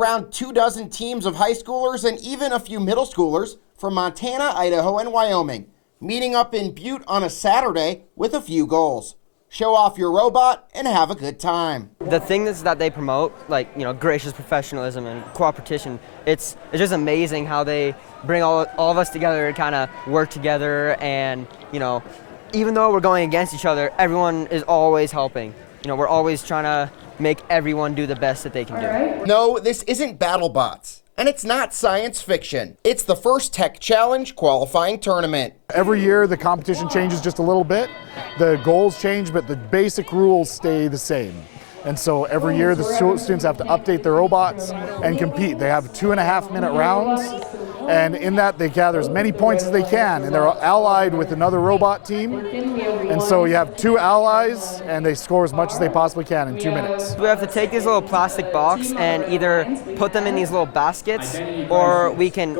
around 24 teams of high schoolers and even a few middle schoolers from Montana, Idaho, and Wyoming, meeting up in Butte on a Saturday with a few goals. Show off your robot and have a good time. The things that they promote, like, gracious professionalism and cooperation, it's just amazing how they bring all of us together and kind of work together. And, even though we're going against each other, everyone is always helping. We're always trying to make everyone do the best that they can do. No, this isn't BattleBots. And it's not science fiction. It's the First Tech Challenge Qualifying Tournament. Every year the competition changes just a little bit. The goals change, but the basic rules stay the same. And so every year the students have to update their robots and compete. They have 2.5-minute rounds, and in that they gather as many points as they can, and they're allied with another robot team. And so you have 2 allies, and they score as much as they possibly can in 2 minutes. We have to take this little plastic box and either put them in these little baskets, or we can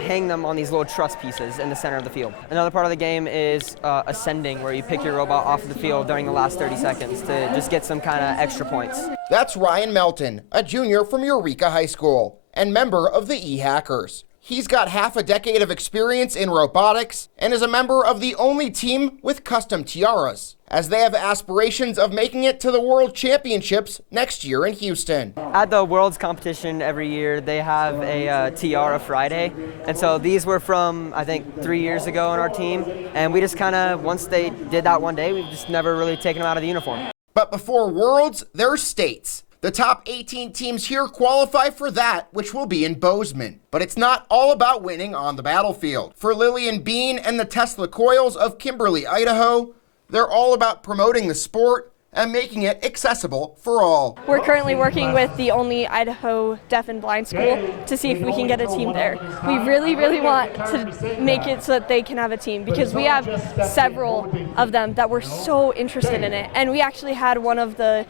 hang them on these little truss pieces in the center of the field. Another part of the game is ascending, where you pick your robot off of the field during the last 30 seconds to just get some kind of extra points. That's Ryan Melton, a junior from Eureka High School and member of the E-Hackers. He's got half a decade of experience in robotics and is a member of the only team with custom tiaras, as they have aspirations of making it to the World Championships next year in Houston. At the World's competition every year, they have a Tiara Friday. And so these were from, I think, 3 years ago on our team. And we just kind of, once they did that one day, we've just never really taken them out of the uniform. But before Worlds, there's states. The top 18 teams here qualify for that, which will be in Bozeman. But it's not all about winning on the battlefield. For Lylyan Bean and the Tesla Coils of Kimberly, Idaho, they're all about promoting the sport and making it accessible for all. We're currently working with the only Idaho deaf and blind school to see if we can get a team there. We really, really want to make it so that they can have a team, because we have several of them that were so interested in it. And we actually had one of the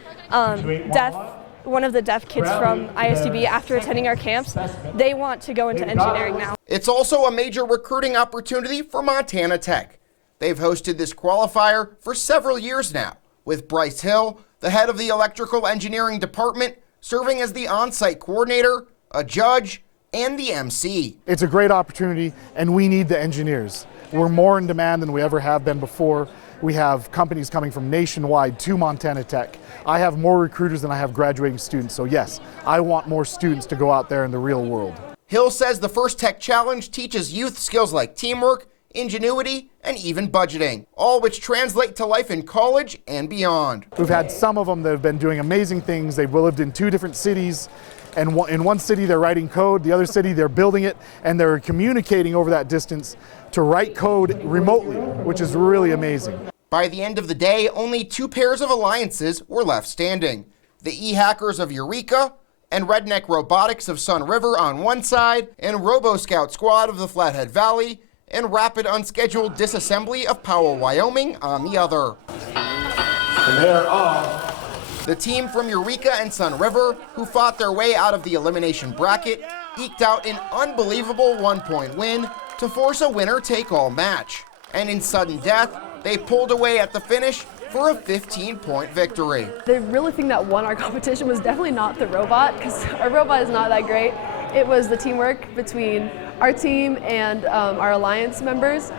deaf kids from ISDB, after attending our camps, they want to go into engineering now. It's also a major recruiting opportunity for Montana Tech. They've hosted this qualifier for several years now, with Bryce Hill, the head of the electrical engineering department, serving as the on-site coordinator, a judge, and the MC. It's a great opportunity, and we need the engineers. We're more in demand than we ever have been before. We have companies coming from nationwide to Montana Tech. I have more recruiters than I have graduating students, so yes, I want more students to go out there in the real world. Hill says the First Tech Challenge teaches youth skills like teamwork, ingenuity, and even budgeting, all which translate to life in college and beyond. We've had some of them that have been doing amazing things. They've lived in 2 different cities, and in one city they're writing code, the other city they're building it, and they're communicating over that distance to write code remotely, which is really amazing. By the end of the day, only 2 pairs of alliances were left standing. The E-Hackers of Eureka and RedNek Robotics of Sun River on one side, and Robo-Scout Squad of the Flathead Valley, and Rapid Unscheduled Disassembly of Powell, Wyoming on the other. And they're off. The team from Eureka and Sun River, who fought their way out of the elimination bracket, eked out an unbelievable 1-point win to force a winner-take-all match. And in sudden death, they pulled away at the finish for a 15-point victory. The really thing that won our competition was definitely not the robot, because our robot is not that great. It was the teamwork between our team and our alliance members.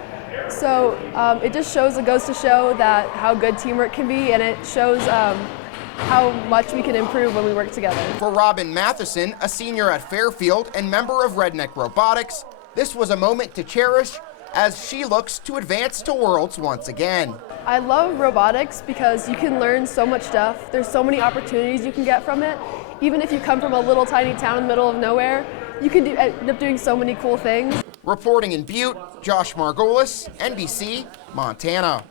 So it just goes to show that how good teamwork can be, and it shows how much we can improve when we work together. For Robyn Mathison, a senior at Fairfield and member of RedNek Robotics, this was a moment to cherish as she looks to advance to Worlds once again. I love robotics because you can learn so much stuff. There's so many opportunities you can get from it. Even if you come from a little tiny town in the middle of nowhere, you can end up doing so many cool things. Reporting in Butte, Josh Margolis, NBC, Montana.